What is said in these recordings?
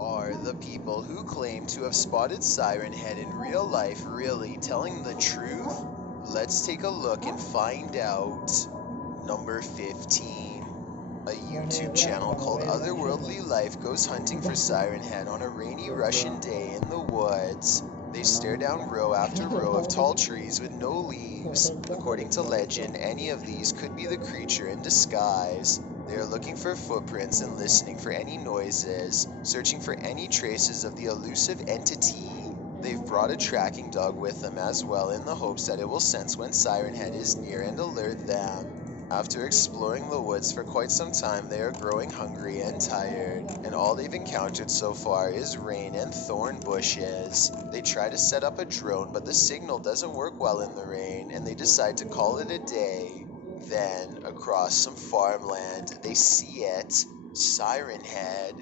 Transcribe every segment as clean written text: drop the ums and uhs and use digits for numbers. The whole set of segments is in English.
Are the people who claim to have spotted Siren Head in real life really telling the truth? Let's take a look and find out. Number 15. A YouTube channel called Otherworldly Life goes hunting for Siren Head on a rainy Russian day in the woods. They stare down row after row of tall trees with no leaves. According to legend, any of these could be the creature in disguise. They are looking for footprints and listening for any noises, searching for any traces of the elusive entity. They've brought a tracking dog with them as well in the hopes that it will sense when Siren Head is near and alert them. After exploring the woods for quite some time, they are growing hungry and tired, and all they've encountered so far is rain and thorn bushes. They try to set up a drone, but the signal doesn't work well in the rain, and they decide to call it a day. Then, across some farmland, they see it. Siren Head.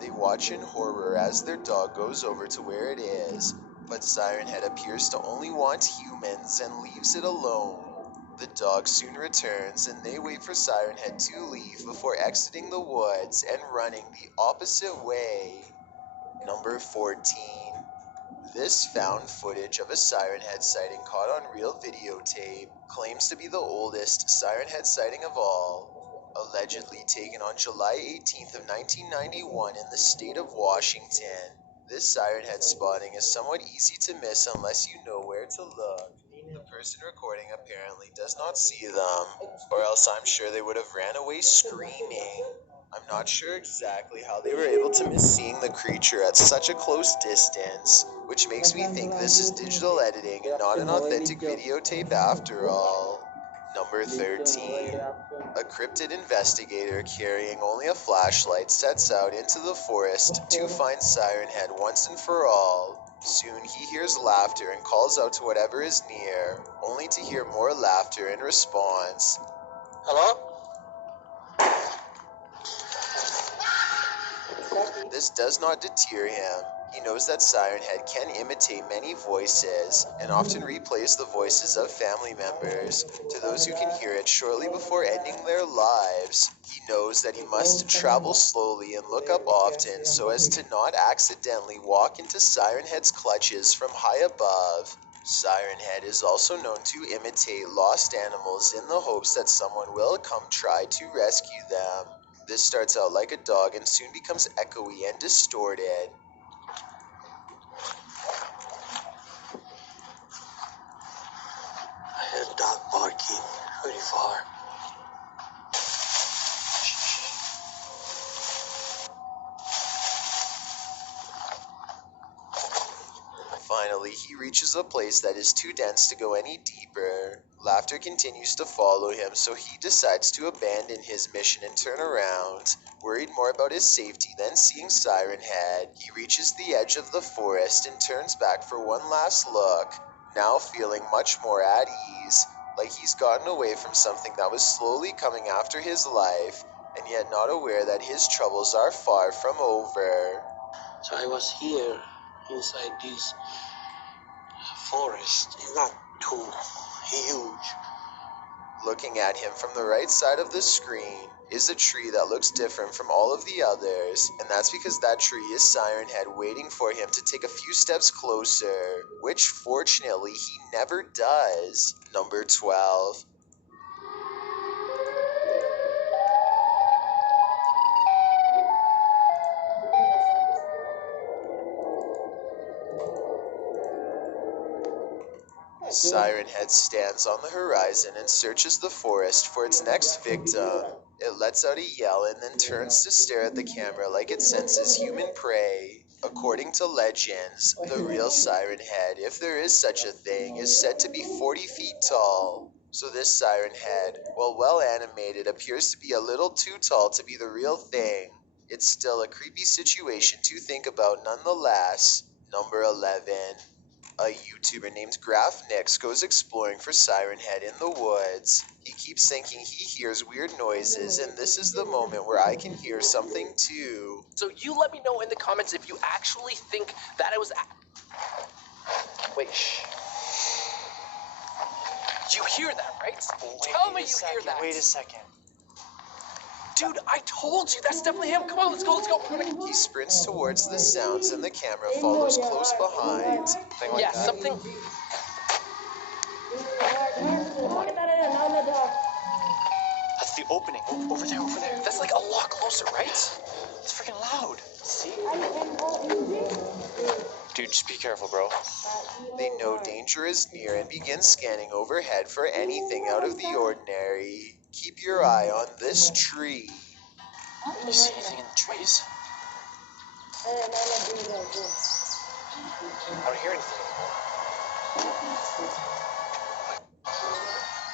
They watch in horror as their dog goes over to where it is, but Siren Head appears to only want humans and leaves it alone. The dog soon returns, and they wait for Siren Head to leave before exiting the woods and running the opposite way. Number 14. This found footage of a Siren Head sighting caught on real videotape claims to be the oldest Siren Head sighting of all. Allegedly taken on July 18th of 1991 in the state of Washington. This Siren Head spotting is somewhat easy to miss unless you know where to look. The person recording apparently does not see them, or else I'm sure they would have ran away screaming. I'm not sure exactly how they were able to miss seeing the creature at such a close distance, which makes me think this is digital editing and not an authentic videotape after all. Number 13. A cryptid investigator carrying only a flashlight sets out into the forest to find Siren Head once and for all. Soon he hears laughter and calls out to whatever is near, only to hear more laughter in response. Hello? This does not deter him. He knows that Siren Head can imitate many voices, and often replays the voices of family members to those who can hear it shortly before ending their lives. He knows that he must travel slowly and look up often so as to not accidentally walk into Siren Head's clutches from high above. Siren Head is also known to imitate lost animals in the hopes that someone will come try to rescue them. This starts out like a dog and soon becomes echoey and distorted. I heard a dog barking pretty far. Finally, he reaches a place that is too dense to go any deeper. Laughter continues to follow him, so he decides to abandon his mission and turn around. Worried more about his safety than seeing Siren Head, he reaches the edge of the forest and turns back for one last look, now feeling much more at ease, like he's gotten away from something that was slowly coming after his life, and yet not aware that his troubles are far from over. So I was here inside this forest. It's not too huge. Looking at him from the right side of the screen is a tree that looks different from all of the others, and that's because that tree is Siren Head waiting for him to take a few steps closer, which fortunately he never does. Number 12. Siren Head stands on the horizon and searches the forest for its next victim. It lets out a yell and then turns to stare at the camera like it senses human prey. According to legends, the real Siren Head, if there is such a thing, is said to be 40 feet tall. So this Siren Head, while well animated, appears to be a little too tall to be the real thing. It's still a creepy situation to think about nonetheless. Number 11. A YouTuber named Graph goes exploring for Siren Head in the woods. He keeps thinking he hears weird noises, and this is the moment where I can hear something too. So you let me know in the comments if you actually think that it was... Wait, shh. You hear that, right? Tell me you hear that. Wait a second. Dude, I told you, that's definitely him. Come on, let's go. He sprints towards the sounds and the camera follows close behind. Yeah, something. That's the opening. Over there, over there. That's like a lot closer, right? It's freaking loud. See? Dude, just be careful, bro. They know danger is near and begin scanning overhead for anything out of the ordinary. Keep your eye on this tree. You see anything in the trees? I don't hear anything anymore.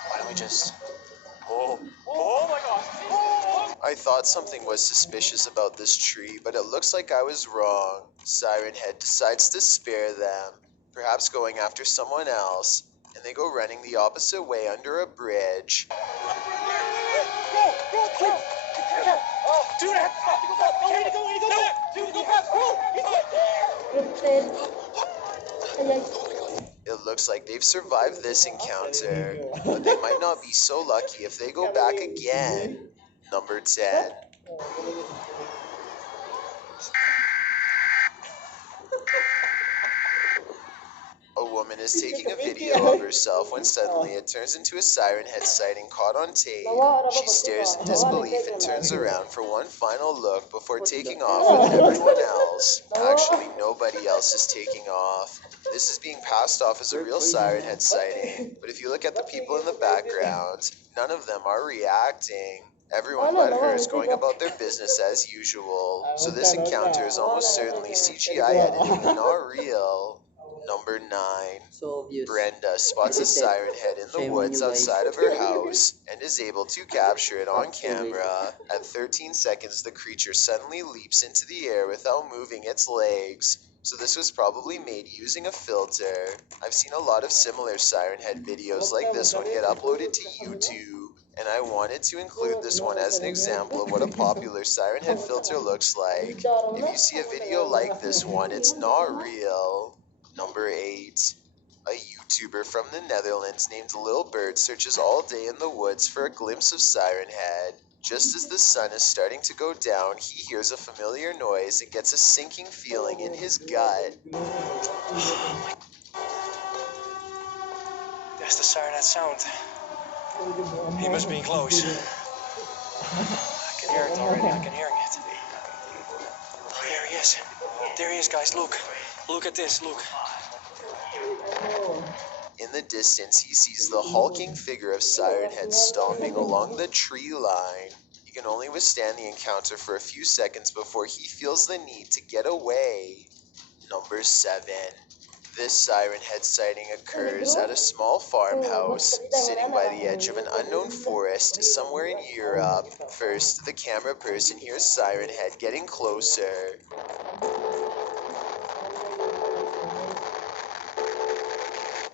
Why don't we just... Oh my gosh! I thought something was suspicious about this tree, but it looks like I was wrong. Siren Head decides to spare them, perhaps going after someone else, and they go running the opposite way under a bridge. Dude, I have to go back! I have to go back! Dude, go back! It looks like they've survived this encounter, but they might not be so lucky if they go back again. Number 10. A woman is taking a video of herself when suddenly it turns into a Siren Head sighting caught on tape. She stares in disbelief and turns around for one final look before taking off with everyone else. Actually, nobody else is taking off. This is being passed off as a real Siren Head sighting, but if you look at the people in the background, none of them are reacting. Everyone but her is going about their business as usual, so this encounter is almost certainly CGI editing and not real. Number 9. Brenda spots a Siren Head in the woods outside of her house and is able to capture it on camera. At 13 seconds, the creature suddenly leaps into the air without moving its legs. So this was probably made using a filter. I've seen a lot of similar Siren Head videos like this one get uploaded to YouTube, and I wanted to include this one as an example of what a popular Siren Head filter looks like. If you see a video like this one, it's not real. Number 8. A YouTuber from the Netherlands named Lil Bird searches all day in the woods for a glimpse of Siren Head. Just as the sun is starting to go down, he hears a familiar noise and gets a sinking feeling in his gut. That's the Siren Head sound. He must be close. I can hear it already. I can hear it. Oh, there he is. There he is, guys. Look. Look at this. Look. In the distance, he sees the hulking figure of Siren Head stomping along the tree line. He can only withstand the encounter for a few seconds before he feels the need to get away. Number 7. This Siren Head sighting occurs at a small farmhouse, sitting by the edge of an unknown forest somewhere in Europe. First, the camera person hears Siren Head getting closer.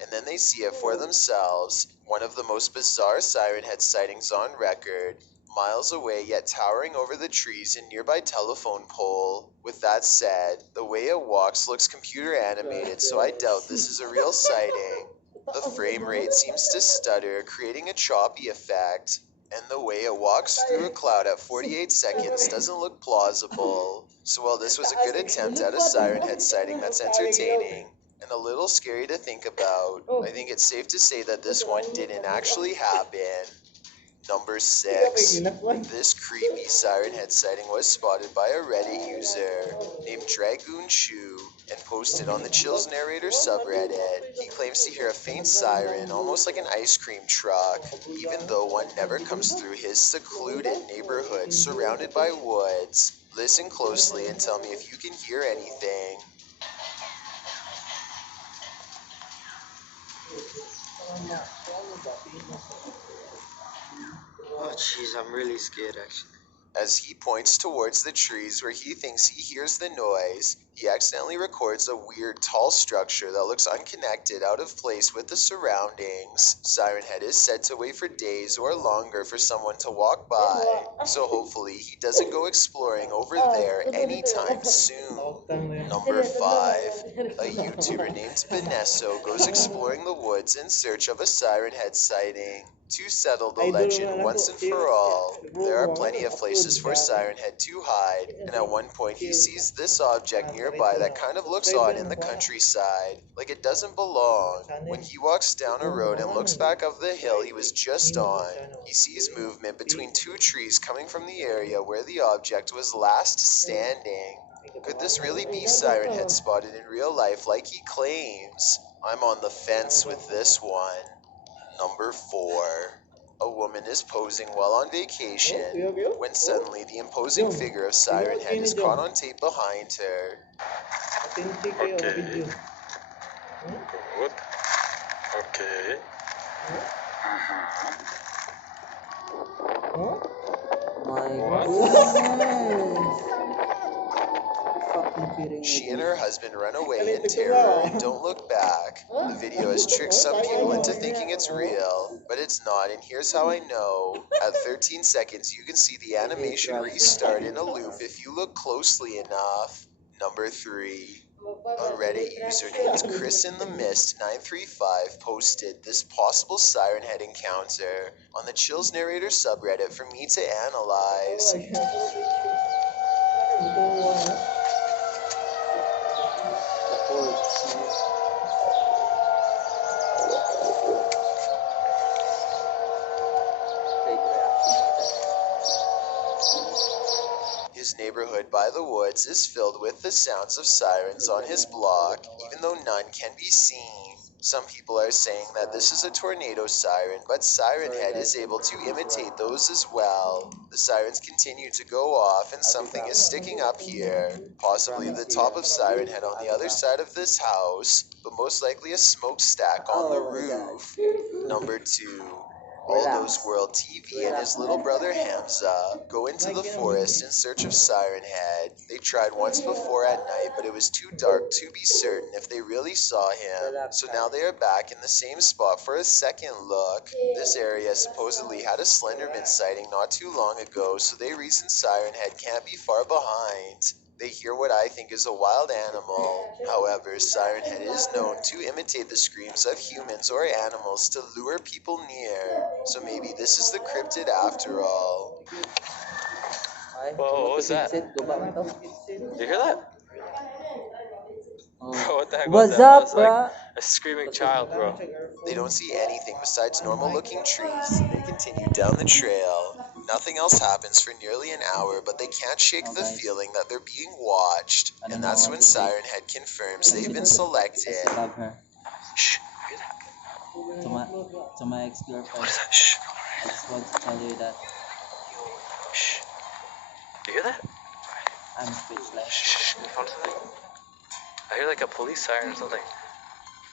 And then they see it for themselves. One of the most bizarre Siren Head sightings on record. Miles away yet towering over the trees and nearby telephone pole. With that said, the way it walks looks computer animated, so I doubt this is a real sighting. The frame rate seems to stutter, creating a choppy effect. And the way it walks through a cloud at 48 seconds doesn't look plausible. So while this was a good attempt at a Siren Head sighting that's entertaining, and a little scary to think about, I think it's safe to say that this one didn't actually happen. Number 6. This creepy Siren Head sighting was spotted by a Reddit user named Dragoon Shoe and posted on the Chills Narrator subreddit. He claims to hear a faint siren, almost like an ice cream truck, even though one never comes through his secluded neighborhood surrounded by woods. Listen closely and tell me if you can hear anything. Oh jeez, I'm really scared actually. As he points towards the trees where he thinks he hears the noise, He accidentally records a weird tall structure that looks unconnected, out of place with the surroundings. Siren Head is said to wait for days or longer for someone to walk by, so hopefully he doesn't go exploring over there anytime soon. Number 5. A YouTuber named Benesso goes exploring the woods in search of a Siren Head sighting. To settle the legend once and for all, there are plenty of places for Siren Head to hide, and at one point he sees this object nearby that kind of looks odd in the countryside, like it doesn't belong. When he walks down a road and looks back up the hill he was just on, he sees movement between two trees coming from the area where the object was last standing. Could this really be Siren Head spotted in real life like he claims? I'm on the fence with this one. Number 4. A woman is posing while on vacation when suddenly the imposing figure of Siren Head is caught on tape behind her. Okay. Good. Okay. She and her husband run away in terror and don't look back. The video has tricked some people into thinking it's real, but it's not, and here's how I know. At 13 seconds, you can see the animation restart in a loop if you look closely enough. Number 3. A Reddit user named Chris in the Mist 935 posted this possible Siren Head encounter on the Chills Narrator subreddit for me to analyze. His neighborhood by the woods is filled with the sounds of sirens on his block, even though none can be seen. Some people are saying that this is a tornado siren, but Siren Head is able to imitate those as well. The sirens continue to go off and something is sticking up here, possibly the top of Siren Head on the other side of this house, but most likely a smokestack on the roof. Number 2. All Those World TV and his little brother Hamza go into the forest in search of Siren Head. They tried once before at night, but it was too dark to be certain if they really saw him. So now they are back in the same spot for a second look. This area supposedly had a Slenderman sighting not too long ago, so they reason Siren Head can't be far behind. They hear what I think is a wild animal. However, Siren Head is known to imitate the screams of humans or animals to lure people near. So maybe this is the cryptid after all. Whoa, what was that? You hear that? Bro, what the heck was that? That was like a screaming child, bro. They don't see anything besides normal looking trees. They continue down the trail. Nothing else happens for nearly an hour, but they can't shake the feeling that they're being watched. And that's when Siren Head confirms they've been selected. Shh, hear that? To my ex-girlfriend, What is that? Shh. I just want to tell you that Shh. You hear that? I'm speechless. Shh. Can you phone something? I hear like a police siren or something.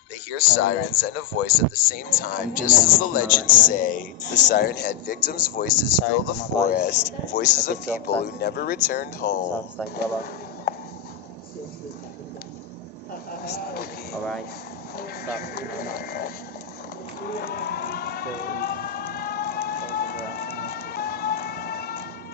They hear sirens and a voice at the same time, just as the legends say. The Siren Head victims' voices fill the forest, voices of people who never returned home. Sounds like rubber. Alright. Stop.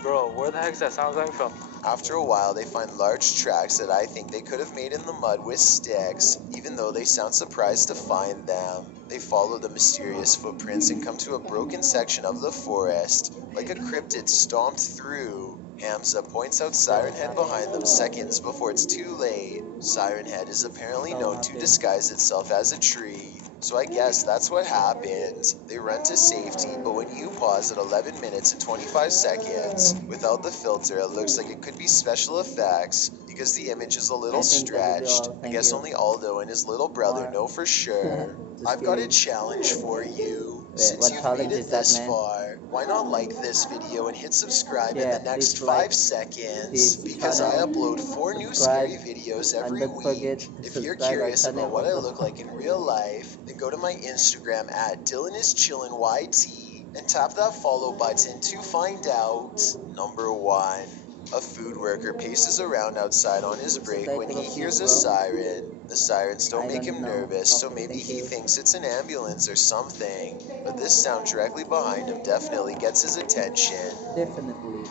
Bro, where the heck's that sound coming from? After a while, they find large tracks that I think they could have made in the mud with sticks, even though they sound surprised to find them. They follow the mysterious footprints and come to a broken section of the forest, like a cryptid stomped through. Hamza points out Siren Head behind them seconds before it's too late. Siren Head is apparently known to disguise itself as a tree, so I guess that's what happened. They run to safety, but when you pause at 11 minutes and 25 seconds, without the filter, it looks like it could be special effects, because the image is a little stretched. I guess only Aldo and his little brother know for sure. I've got a challenge for you. Since you've made it this far, why not like this video and hit subscribe in the next 5 seconds? Because I upload 4 new scary videos every week. If you're curious about what I look like in real life, then go to my Instagram at DylanIsChillinYT and tap that follow button to find out. Number 1. A food worker paces around outside on his What's the break when title he of hears this, a bro? siren. The sirens don't I make don't him know. nervous, so Okay, maybe thank he you. thinks it's an ambulance or something. But this sound directly behind him definitely gets his attention. Definitely.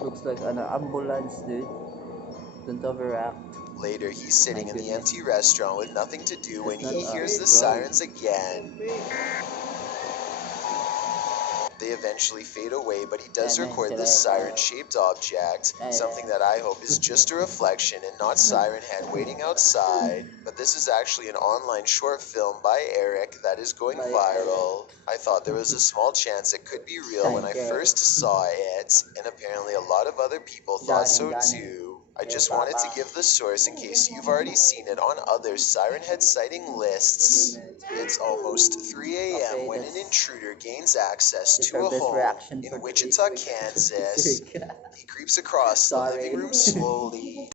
Looks like an ambulance, dude. Don't overact. Later, he's My sitting in the goodness. empty restaurant with nothing to do when That's not he a hears the bro. sirens again. They eventually fade away, but he does Man, record this sila siren-shaped object, something that I hope is just a reflection and not Siren Head waiting outside. But this is actually an online short film by Eric that is going By viral. I thought there was a small chance it could be real when I Okay. first saw it, and apparently a lot of other people thought so too. I just wanted to give the source in case you've already seen it on other Siren Head sighting lists. It's almost 3 a.m. when an intruder gains access That's to our a best home reaction in for Wichita, this week. Kansas. He creeps across the Sorry. living room slowly,